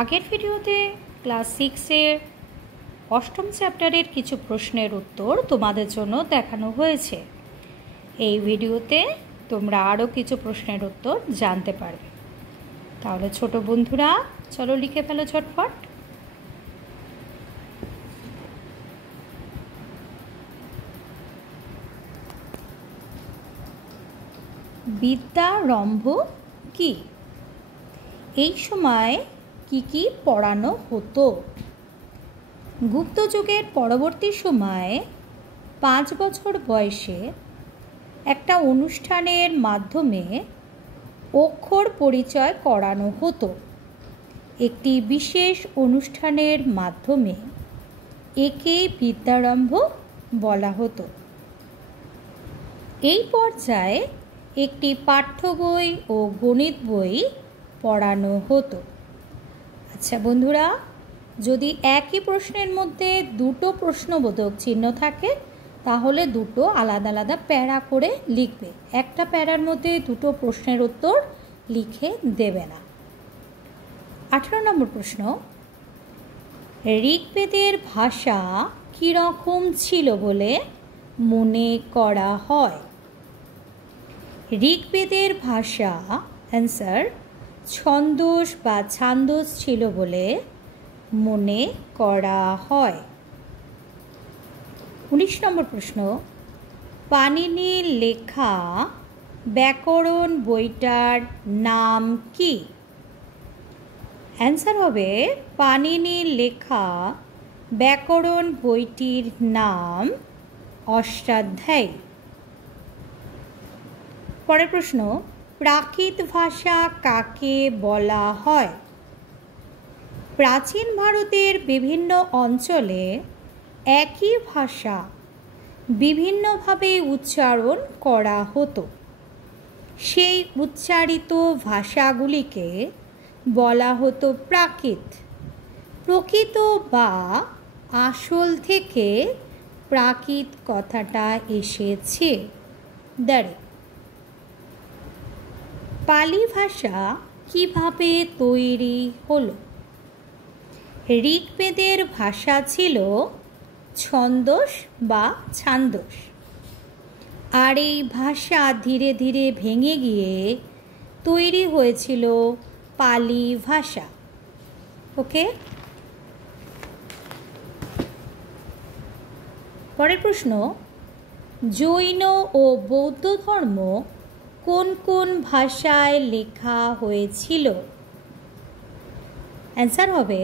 আগের ভিডিওতে ক্লাস 6-এর অষ্টম চ্যাপ্টারের কিছু প্রশ্নের উত্তর তোমাদের জন্য দেখানো হয়েছে। এই ভিডিওতে তোমরা আরও কিছু প্রশ্নের উত্তর জানতে পারবে। তাহলে ছোট বন্ধুরা, চলো লিখে ফেলো ঝটপট। বিদ্যারম্ভ কি? এই সময় কি পড়ানো হতো? গুপ্ত যুগের পরবর্তী সময়ে 5 বছর বয়সে একটা অনুষ্ঠানের মাধ্যমে অক্ষর পরিচয় করানো হতো। একটি বিশেষ অনুষ্ঠানের মাধ্যমে একে বিদ্যারম্ভ বলা হতো। এই পর্যায়ে একটি পাঠ্য বই ও গণিত বই পড়ানো হতো। আচ্ছা বন্ধুরা, যদি একই প্রশ্নের মধ্যে দুটো প্রশ্নবোধক চিহ্ন থাকে তাহলে দুটো আলাদা আলাদা প্যারা করে লিখবে। একটা প্যারার মধ্যে দুটো প্রশ্নের উত্তর লিখে দেবে না। 18 নম্বর প্রশ্ন, ঋগ্বেদের ভাষা কীরকম ছিল বলে মনে করা হয়? ঋগ্বেদের ভাষা অ্যান্সার ছন্দস বা ছান্দস ছিল বলে মনে করা হয়। 19 নম্বর প্রশ্ন, পাণিনির লেখা ব্যাকরণ বইটার নাম কি? অ্যান্সার হবে পাণিনির লেখা ব্যাকরণ বইটির নাম অষ্টাধ্যায়ী। পরের প্রশ্ন, প্রাকৃত ভাষা কাকে বলা হয়? প্রাচীন ভারতের বিভিন্ন অঞ্চলে একই ভাষা বিভিন্নভাবে উচ্চারণ করা হতো। সেই উচ্চারিত ভাষাগুলিকে বলা হতো প্রাকৃত। প্রকৃত বা আসল থেকে প্রাকৃত কথাটা এসেছে। পালি ভাষা কিভাবে তৈরি হলো? ঋগ্বেদের ভাষা ছিল ছন্দস বা ছান্দস, আর এই ভাষা ধীরে ধীরে ভেঙে গিয়ে তৈরি হয়েছিল পালি ভাষা। ওকে, পরের প্রশ্ন, জৈন ও বৌদ্ধ ধর্ম কোন কোন ভাষায় লেখা হয়েছিল? অ্যান্সার হবে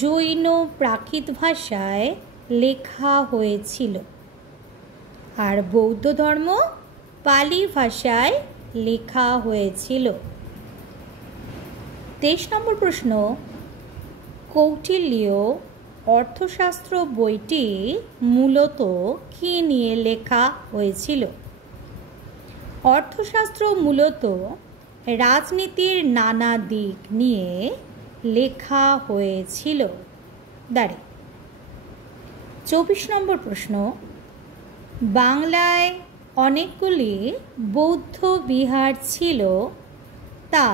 জৈন প্রাকৃত ভাষায় লেখা হয়েছিল, আর বৌদ্ধ ধর্ম পালি ভাষায় লেখা হয়েছিল। 23 নম্বর প্রশ্ন, কৌটিল্য অর্থশাস্ত্র বইটি মূলত কী নিয়ে লেখা হয়েছিল? অর্থশাস্ত্র মূলত রাজনীতির নানা দিক নিয়ে লেখা হয়েছিল। 24 নম্বর প্রশ্ন, বাংলায় অনেকগুলি বৌদ্ধ বিহার ছিল, তা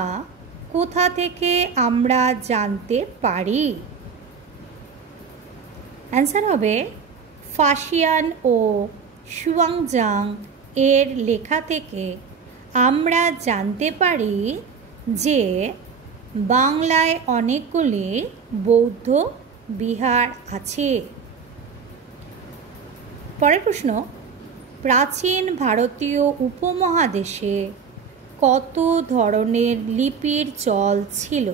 কোথা থেকে আমরা জানতে পারি? অ্যান্সার হবে ফাসিয়ান ও সুয়াংজাং এর লেখা থেকে আমরা জানতে পারি যে বাংলায় অনেকগুলি বৌদ্ধ বিহার আছে। পরের প্রশ্ন, প্রাচীন ভারতীয় উপমহাদেশে কত ধরনের লিপির চল ছিল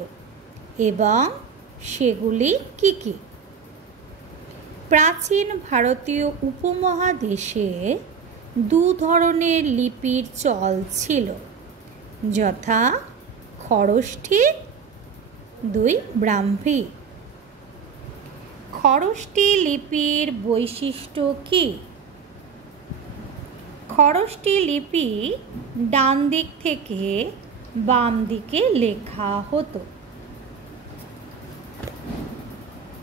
এবং সেগুলি কি কি? প্রাচীন ভারতীয় উপমহাদেশে 2 ধরনের লিপির চল ছিল, যথা খরষ্ঠী, 2 ব্রাহ্মী। খরষ্ঠী লিপির বৈশিষ্ট্য কি? খরষ্ঠী লিপি ডান দিক থেকে বাম দিকে লেখা হতো।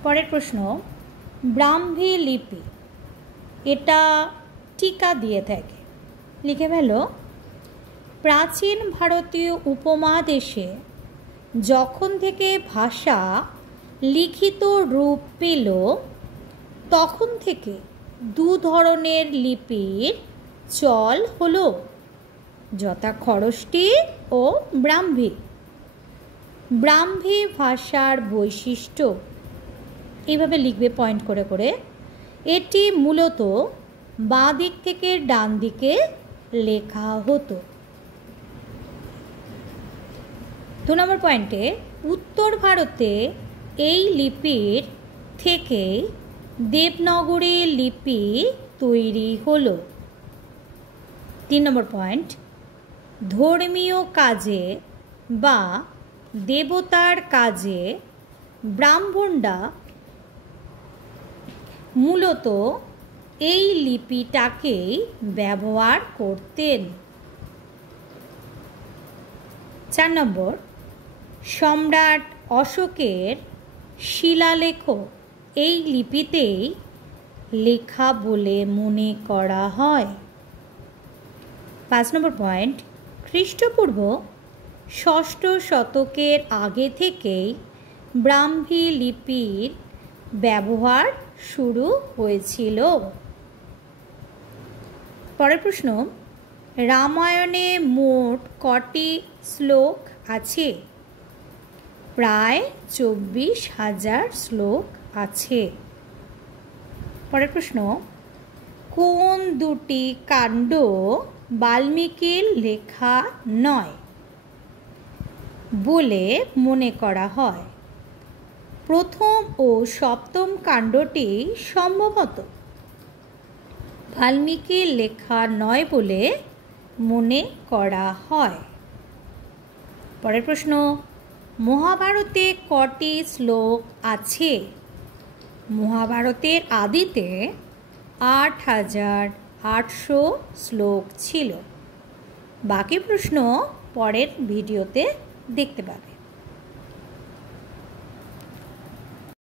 পরের প্রশ্ন, ব্রাহ্মী লিপি, এটা টিকা দিয়ে থাকে। লিখে ফেলো, প্রাচীন ভারতীয় উপমহাদেশে যখন থেকে ভাষা লিখিত রূপ পেল তখন থেকে দু ধরনের লিপির চল হলো, যথা খরষ্টি ও ব্রাহ্মী। ব্রাহ্মী ভাষার বৈশিষ্ট্য এইভাবে লিখবে পয়েন্ট করে করে। এটি মূলত বাঁ দিক থেকে ডান দিকে লেখা হতো। 2 নম্বর পয়েন্টে, উত্তর ভারতে এই লিপির থেকে দেবনাগরী লিপি তৈরি হলো। 3 নম্বর পয়েন্ট, ধর্মীয় কাজে বা দেবতার কাজে ব্রাহ্মণরা মূলত এই লিপিটাকেই ব্যবহার করতেন। 4 নম্বর, সম্রাট অশোকের শিলালেখ এই লিপিতেই লেখা বলে মনে করা হয়। 5 নম্বর পয়েন্ট, খ্রিস্টপূর্ব 6ষ্ঠ শতকের আগে থেকেই ব্রাহ্মী লিপির ব্যবহার শুরু হয়েছিল। পরের প্রশ্ন, রামায়ণে মোট কটি শ্লোক আছে? প্রায় 24,000 শ্লোক আছে। পরের প্রশ্ন, কোন দুটি কাণ্ড বাল্মীকির লেখা নয় বলে মনে করা হয়? প্রথম ও সপ্তম কাণ্ডটি সম্ভবত বাল্মীকির লেখা নয় বলে মনে করা হয়। পরের প্রশ্ন, মহাভারতে কটি শ্লোক আছে? মহাভারতের আদিতে 8,800 শ্লোক ছিল। বাকি প্রশ্ন পরের ভিডিওতে দেখতে পাবে।